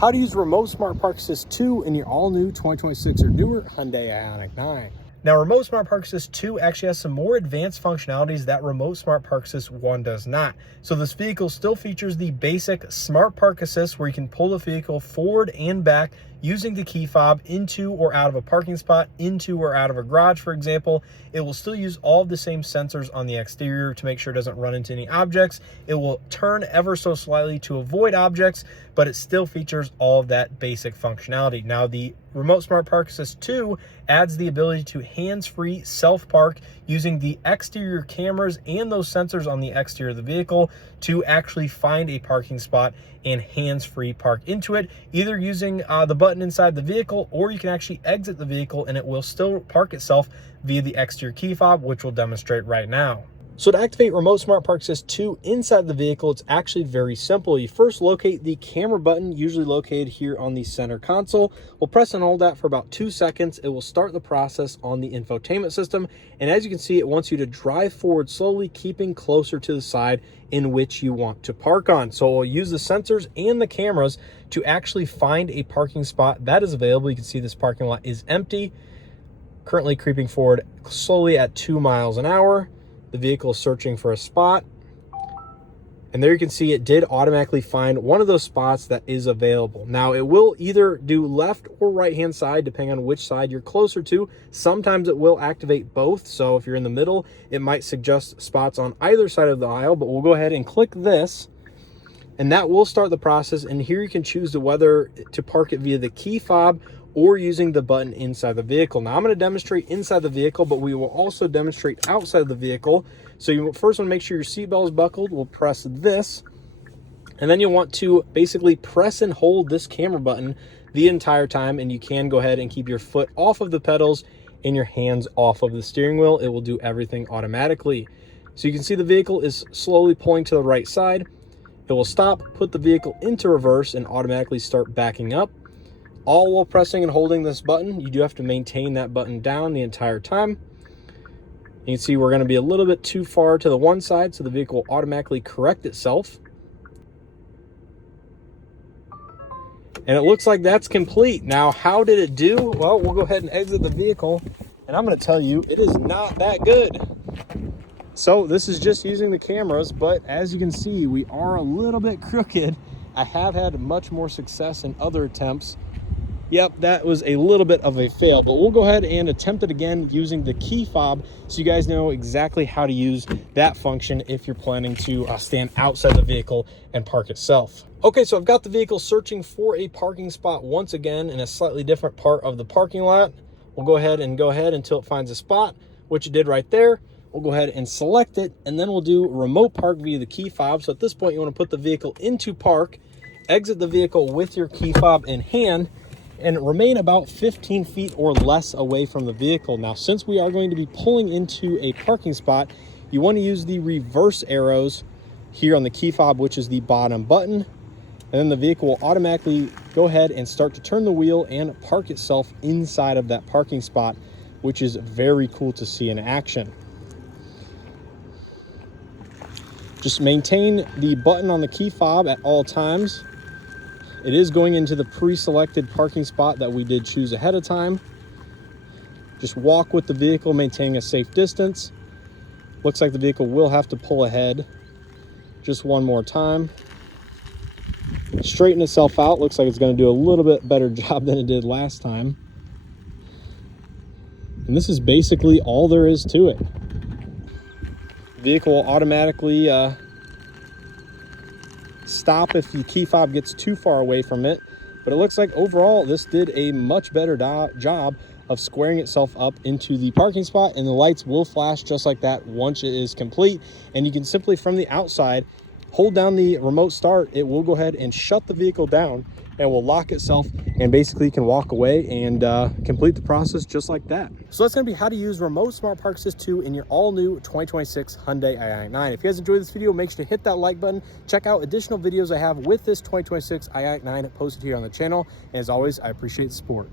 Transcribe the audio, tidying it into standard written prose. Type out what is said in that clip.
how to use Remote Smart Park Assist 2 in your all-new 2026 or newer Hyundai Ioniq 9. Now, Remote Smart Park Assist 2 actually has some more advanced functionalities that Remote Smart Park Assist 1 does not. So this vehicle still features the basic Smart Park Assist, where you can pull the vehicle forward and back using the key fob into or out of a parking spot, into or out of a garage, for example. It will still use all of the same sensors on the exterior to make sure it doesn't run into any objects. It will turn ever so slightly to avoid objects, but it still features all of that basic functionality. Now, the Remote Smart Park Assist 2 adds the ability to hands-free self-park using the exterior cameras and those sensors on the exterior of the vehicle to actually find a parking spot and hands-free park into it, either using the button inside the vehicle, or you can actually exit the vehicle and it will still park itself via the exterior key fob, which we'll demonstrate right now. So to activate Remote Smart Park Assist 2 inside the vehicle, it's actually very simple. You first locate the camera button, usually located here on the center console. We'll press and hold that for about 2 seconds. It will start the process on the infotainment system. And as you can see, it wants you to drive forward slowly, keeping closer to the side in which you want to park on. So we'll use the sensors and the cameras to actually find a parking spot that is available. You can see this parking lot is empty, currently creeping forward slowly at 2 miles an hour. The vehicle is searching for a spot, and there you can see it did automatically find one of those spots that is available. Now, it will either do left or right hand side depending on which side you're closer to. Sometimes it will activate both, so if you're in the middle, it might suggest spots on either side of the aisle. But we'll go ahead and click this, and that will start the process. And here you can choose whether to park it via the key fob or using the button inside the vehicle. Now, I'm going to demonstrate inside the vehicle, but we will also demonstrate outside the vehicle. So you first want to make sure your seatbelt is buckled. We'll press this, and then you'll want to basically press and hold this camera button the entire time, and you can go ahead and keep your foot off of the pedals and your hands off of the steering wheel. It will do everything automatically. So you can see the vehicle is slowly pulling to the right side. It will stop, put the vehicle into reverse, and automatically start backing up, all while pressing and holding this button. You do have to maintain that button down the entire time. You can see we're going to be a little bit too far to the one side, so the vehicle will automatically correct itself. And it looks like that's complete. Now, how did it do? Well, we'll go ahead and exit the vehicle, and I'm going to tell you, it is not that good. So this is just using the cameras, but as you can see, we are a little bit crooked. I have had much more success in other attempts. Yep, that was a little bit of a fail, but we'll go ahead and attempt it again using the key fob so you guys know exactly how to use that function if you're planning to stand outside the vehicle and park itself. Okay, so I've got the vehicle searching for a parking spot once again in a slightly different part of the parking lot. We'll go ahead until it finds a spot, which it did right there. We'll go ahead and select it, and then we'll do remote park via the key fob. So at this point, you want to put the vehicle into park, exit the vehicle with your key fob in hand, and remain about 15 feet or less away from the vehicle. Now, since we are going to be pulling into a parking spot, you want to use the reverse arrows here on the key fob, which is the bottom button, and then the vehicle will automatically go ahead and start to turn the wheel and park itself inside of that parking spot, which is very cool to see in action. Just maintain the button on the key fob at all times. It is going into the pre-selected parking spot that we did choose ahead of time. Just walk with the vehicle, maintaining a safe distance. Looks like the vehicle will have to pull ahead just one more time. Straighten itself out. Looks like it's going to do a little bit better job than it did last time. And this is basically all there is to it. The vehicle will automatically stop if the key fob gets too far away from it, but it looks like overall this did a much better job of squaring itself up into the parking spot, and the lights will flash just like that once it is complete. And you can simply from the outside hold down the remote start. It will go ahead and shut the vehicle down and will lock itself, and basically you can walk away and complete the process just like that. So that's going to be how to use Remote Smart Park Assist 2 in your all-new 2026 Hyundai Ioniq 9. If you guys enjoyed this video, make sure to hit that like button. Check out additional videos I have with this 2026 Ioniq 9 posted here on the channel. And as always, I appreciate the support.